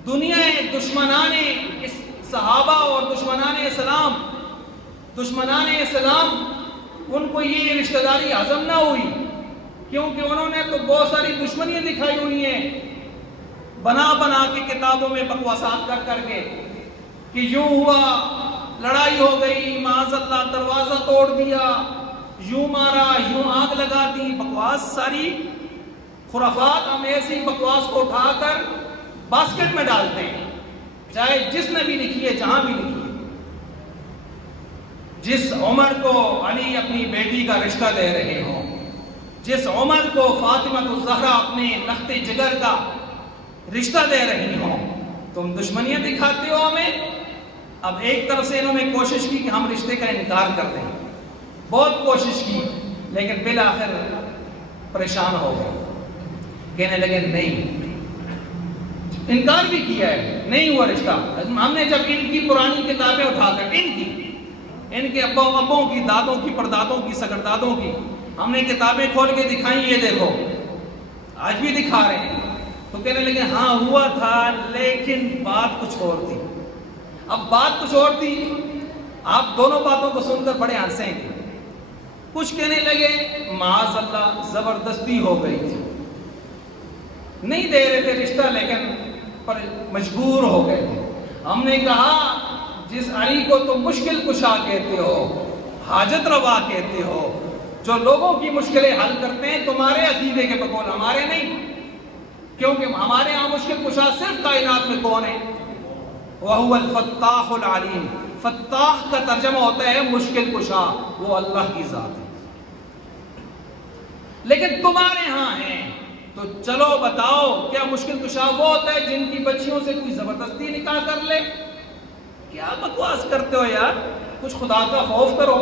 دنیا دشمنان صحابہ اور دشمنان اسلام ان کو یہ رشتہ داری ہضم نہ ہوئی، کیونکہ انہوں نے تو بہت ساری دشمنیاں دکھائی ہوئی ہیں، بنا کے کتابوں میں بکواسات کر کے کہ یوں ہوا، لڑائی ہو گئی، معاذ اللہ دروازہ توڑ دیا، یوں مارا، یوں آگ لگا دی، بکواس ساری خرافات۔ ہم ایسی بکواس کو اٹھا کر باسکٹ میں ڈالتے ہیں، چاہے جس نے بھی لکھی ہے، جہاں بھی لکھی ہے۔ جس عمر کو علی اپنی بیٹی کا رشتہ دے رہے ہوں، جس عمر کو فاطمہ الزہرا اپنے لخت جگر کا رشتہ دے رہی ہوں، تم دشمنیاں دکھاتے ہو ہمیں۔ اب ایک طرف سے انہوں نے کوشش کی کہ ہم رشتے کا انکار کر دیں، بہت کوشش کی، لیکن بالآخر پریشان ہو گئے، کہنے لگے نہیں، انکار بھی کیا ہے، نہیں ہوا رشتہ۔ ہم نے جب ان کی پرانی کتابیں اٹھا کر ان کے ابوں کی، دادوں کی، پردادوں کی، سگردادوں کی ہم نے کتابیں کھول کے دکھائیں، یہ دیکھو، آج بھی دکھا رہے ہیں، تو کہنے لگے ہاں ہوا تھا، لیکن بات کچھ اور تھی۔ اب بات کچھ اور تھی، آپ دونوں باتوں کو سن کر بڑے ہنسیں گے۔ کچھ کہنے لگے معاذ اللہ زبردستی ہو گئی تھی، نہیں دے رہے تھے رشتہ، لیکن پر مجبور ہو گئے تھے۔ ہم نے کہا جس علی کو تم مشکل کشا کہتے ہو، حاجت روا کہتے ہو، جو لوگوں کی مشکلیں حل کرتے ہیں، تمہارے عقیدے کے بقول، ہمارے نہیں، کیونکہ ہمارے ہاں مشکل کشا صرف کائنات میں کون ہے؟ وَهُوَ الْفَتَّاحُ الْعَلِيمُ۔ فتاح کا ترجمہ ہوتا ہے مشکل کشا، وہ اللہ کی ذات ہے، لیکن تمہارے ہاں ہیں، تو چلو بتاؤ کیا مشکل کشا وہ ہوتا ہے جن کی بچیوں سے کوئی زبردستی نکاح کر لے؟ کیا بکواس کرتے ہو یار، کچھ خدا کا خوف کرو۔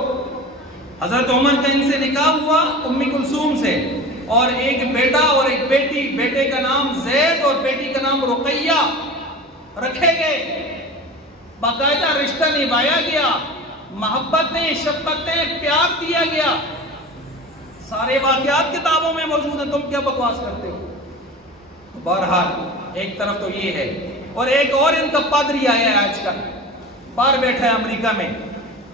حضرت عمر کا ان سے نکاح ہوا ام کلثوم سے، اور ایک بیٹا اور ایک بیٹی، بیٹے کا نام زید اور بیٹی کا نام رقیہ رکھے گئے، باقاعدہ رشتہ نبھایا گیا، محبتیں، شفقتیں، پیار دیا گیا، سارے واقعات کتابوں میں موجود ہیں، تم کیا بکواس کرتے ہو؟ بہرحال ایک طرف تو یہ ہے، اور ایک اور ان کا پادری آیا ہے آج کل، باہر بیٹھا ہے امریکہ میں،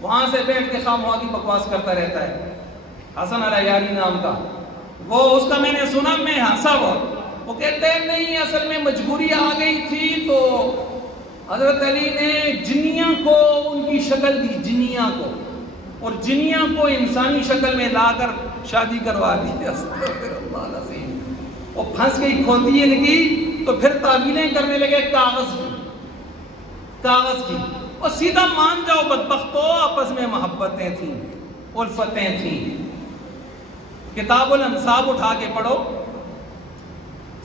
وہاں سے بیٹھ کے خواہ کی بکواس کرتا رہتا ہے، حسن العیاری نام کا، وہ اس کا میں نے سنا، میں ہنسا وہ کہتے ہیں نہیں، اصل میں مجبوری آ گئی تھی، تو حضرت علی نے جنیاں کو ان کی شکل دی، جنیاں کو، اور جنیاں کو انسانی شکل میں لا کر شادی کروا دی۔ وہ پھنس گئی، کھوتی ان کی، تو پھر تعویلیں کرنے لگے کاغذ کی، اور سیدھا مان جاؤ بدبختو، آپس میں محبتیں تھیں، الفتیں تھیں۔ کتاب الانصاب اٹھا کے پڑھو،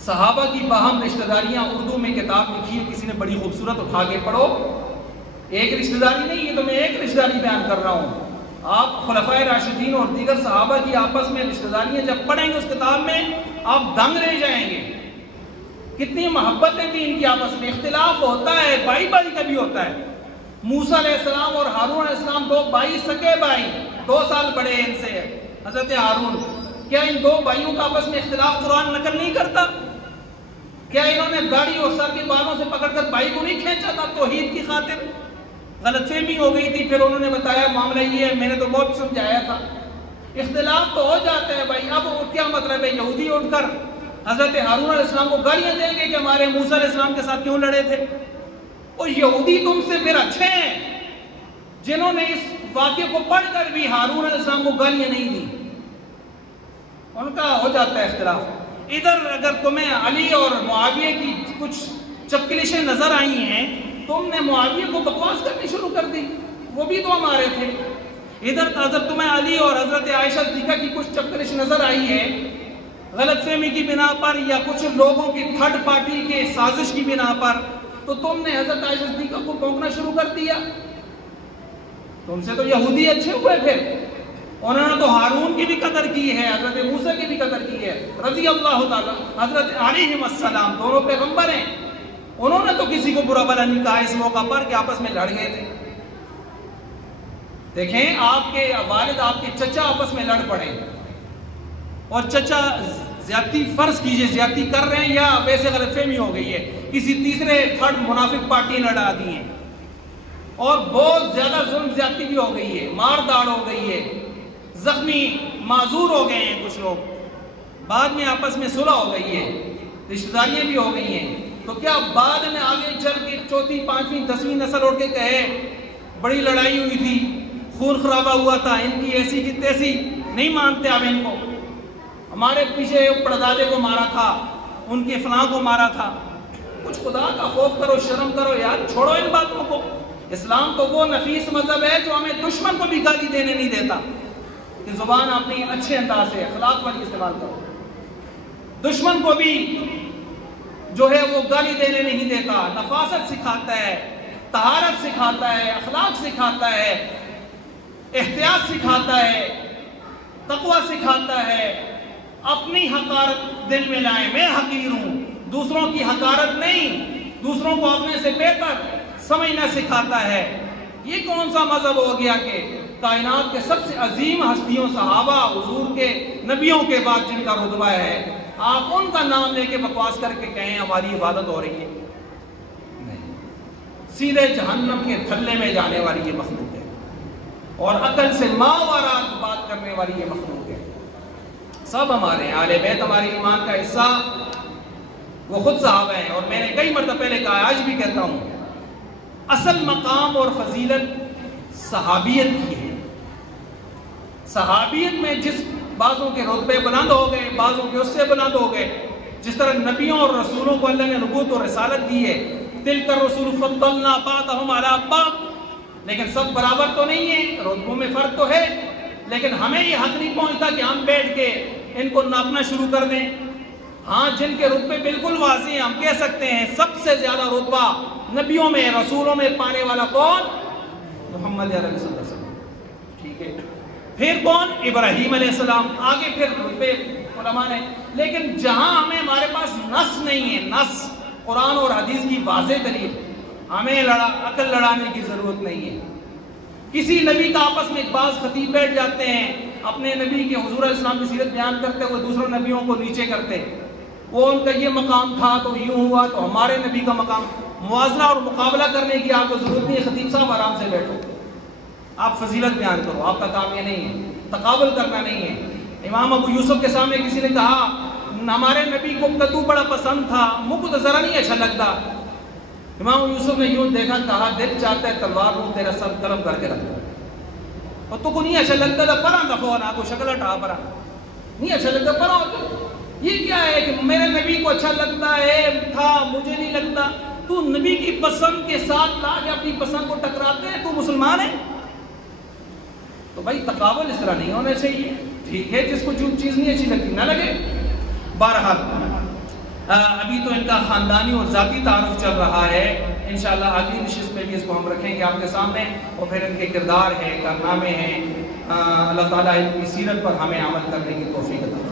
صحابہ کی باہم رشتہ داریاں، اردو میں کتاب لکھی ہے کسی نے بڑی خوبصورت، اٹھا کے پڑھو، ایک رشتہ داری نہیں، یہ تو میں ایک رشتہ داری بیان کر رہا ہوں. آپ خلفائے راشدین اور دیگر صحابہ کی آپس میں رشتہ داریاں جب پڑھیں گے اس کتاب میں آپ دنگ رہ جائیں گے. کتنی محبتیں تھیں ان کی آپس میں. اختلاف ہوتا ہے، بھائی بھائی کا بھی ہوتا ہے. موسیٰ علیہ السلام اور ہارون علیہ السلام دو بھائی، سکے بھائی، 2 سال بڑے ان سے حضرت ہارون. کیا ان دو بھائیوں کا آپس میں اختلاف قرآن نقل نہیں کرتا؟ کیا انہوں نے داڑھی اور سر کے بالوں سے پکڑ کر بھائی کو نہیں کھینچا تھا توحید کی خاطر؟ غلط فہمی ہو گئی تھی، پھر انہوں نے بتایا معاملہ یہ ہے، میں نے تو بہت سمجھایا تھا. اختلاف تو ہو جاتا ہے بھائی. اب کیا مطلب ہے یہودی اٹھ کر حضرت ہارون علیہ السلام کو گالیاں دیں گے کہ ہمارے موسیٰ علیہ السلام کے ساتھ کیوں لڑے تھے؟ اور یہودی تم سے پھر اچھے ہیں جنہوں نے اس واقعے کو پڑھ کر بھی ہارون علیہ السلام کو گالیاں نہیں دی. ان کا ہو جاتا ہے اختلاف. ادھر اگر تمہیں علی اور معاویہ کی کچھ چپکلشیں نظر آئی ہیں، تم نے معاویہ کو بکواس کرنی شروع کر دی، وہ بھی تو ہمارے تھے. ادھر حضرت تمہیں علی اور حضرت عائشہ صدیقہ کی کچھ چپکلش نظر آئی ہے غلط فہمی کی بنا پر یا کچھ لوگوں کی تھرڈ پارٹی کے سازش کی بنا پر، تو تم نے حضرت عائشہ صدیقہ کو ٹوکنا شروع کر دیا. تم سے تو یہودی اچھے ہوئے. پھر انہوں نے تو ہارون کی بھی قدر کی ہے، حضرت موسیٰ کی بھی قدر کی ہے رضی اللہ تعالیٰ. حضرت علیہ السلام دونوں پیغمبر ہیں، انہوں نے تو کسی کو برا بھلا نہیں کہا اس موقع پر کہ آپس میں لڑ گئے تھے. دیکھیں آپ کے والد، آپ کے چچا آپس میں لڑ پڑے، اور چچا زیادتی فرض کیجئے زیادتی کر رہے ہیں یا ویسے غلط فہمی ہو گئی ہے، کسی تیسرے تھرڈ منافق پارٹی لڑا دی ہیں، اور بہت زیادہ ظلم زیادتی بھی ہو گئی ہے، مار داڑ ہو گئی ہے، زخمی معذور ہو گئے ہیں کچھ لوگ. بعد میں آپس میں صلح ہو گئی ہے، رشتہ داریاں بھی ہو گئی ہیں. تو کیا بعد میں آگے چل کے 4th 5th 10ویں نسل اٹھ کے کہے بڑی لڑائی ہوئی تھی، خون خرابہ ہوا تھا، ان کی ایسی کی تیسی؟ نہیں مانتے اب ان کو. ہمارے پیچھے پردادے کو مارا تھا، ان کے فلاں کو مارا تھا. کچھ خدا کا خوف کرو، شرم کرو یار، چھوڑو ان باتوں کو. اسلام تو وہ نفیس مذہب ہے جو ہمیں دشمن کو بھی گالی دینے نہیں دیتا کہ زبان اپنی اچھے انداز سے اخلاق والی استعمال کرو. دشمن کو بھی جو ہے وہ گالی دینے نہیں دیتا، نفاست سکھاتا ہے، طہارت سکھاتا ہے، اخلاق سکھاتا ہے، احتیاط سکھاتا ہے، تقوی سکھاتا ہے. اپنی حقارت دل میں لائیں، میں حقیر ہوں، دوسروں کی حقارت نہیں، دوسروں کو اپنے سے بہتر سمجھنا سکھاتا ہے. یہ کون سا مذہب ہو گیا کہ کائنات کے سب سے عظیم ہستیوں صحابہ حضور کے نبیوں کے بعد جن کا رتبہ ہے، آپ ان کا نام لے کے بکواس کر کے کہیں ہماری عبادت ہو رہی ہے؟ نہیں، سیدھے جہنم کے تھلے میں جانے والی یہ مخلوق ہے، اور عقل سے ماورا بات کرنے والی یہ مخلوق ہے. سب ہمارے ہیں، اہل بیت ہمارے ایمان کا حصہ، وہ خود صحابہ ہیں. اور میں نے کئی مرتبہ پہلے کہا، آج بھی کہتا ہوں، اصل مقام اور فضیلت صحابیت کی ہے. صحابیت میں جس بعضوں کے رتبے بلند ہو گئے، بعضوں کے اس سے بلند ہو گئے، جس طرح نبیوں اور رسولوں کو اللہ نے نبوت اور رسالت دی ہے، تلک الرسول فضلنا بعضهم علی بعض، لیکن سب برابر تو نہیں ہیں، رتبوں میں فرق تو ہے. لیکن ہمیں یہ حق نہیں پہنچتا کہ ہم بیٹھ کے ان کو ناپنا شروع کر دیں. ہاں جن کے رتبے بالکل واضح ہیں، ہم کہہ سکتے ہیں سب سے زیادہ رتبہ نبیوں میں، رسولوں میں پانے والا کون؟ محمد عربی صلی اللہ علیہ وسلم. ٹھیک ہے، پھر کون؟ ابراہیم علیہ السلام. آگے پھر رتبے علماء نے. لیکن جہاں ہمارے پاس نص نہیں ہے، نص قرآن اور حدیث کی واضح دلیل، ہمیں عقل لڑانے کی ضرورت نہیں ہے. کسی نبی کا آپس میں ایک بعض خطیب بیٹھ جاتے ہیں، اپنے نبی کے حضور علیہ السلام کی سیرت بیان کرتے ہوئے دوسروں نبیوں کو نیچے کرتے، وہ ان کا یہ مقام تھا تو یوں ہوا، تو ہمارے نبی کا مقام. موازنہ اور مقابلہ کرنے کی آپ کو ضرورت نہیں ہے. خطیب صاحب آرام سے بیٹھو، آپ فضیلت بیان کرو، آپ کا کام یہ نہیں ہے، تقابل کرنا نہیں ہے. امام ابو یوسف کے سامنے کسی نے کہا ہمارے نبی کو کدو بڑا پسند تھا، منہ کو تو ذرا نہیں اچھا لگتا. امام ابو یوسف نے یوں دیکھا، کہا دل چاہتا ہے تلوار لوں تیرا سر قلم کر کے رکھ دو، اور تو کو نہیں اچھا لگتا تھا پرا دفعہ نہ کو شکل ہٹا، پرا نہیں اچھا لگتا پرا. یہ کیا ہے کہ میرے نبی کو اچھا لگتا ہے تھا مجھے نہیں لگتا؟ تو نبی کی پسند کے ساتھ لا کے اپنی پسند کو ٹکراتے ہیں، تو مسلمان ہے؟ تو بھائی تقابل اس طرح نہیں ہونا چاہیے. ٹھیک ہے، جس کو جو چیز نہیں اچھی لگتی نہ لگے. بہرحال ابھی تو ان کا خاندانی اور ذاتی تعارف چل رہا ہے. انشاءاللہ اگلی نشست میں بھی اس کو ہم رکھیں گے آپ کے سامنے، اور پھر ان کے کردار ہیں، کارنامے ہیں، اللہ تعالیٰ ان کی سیرت پر ہمیں عمل کرنے کی توفیق عطا فرمائے۔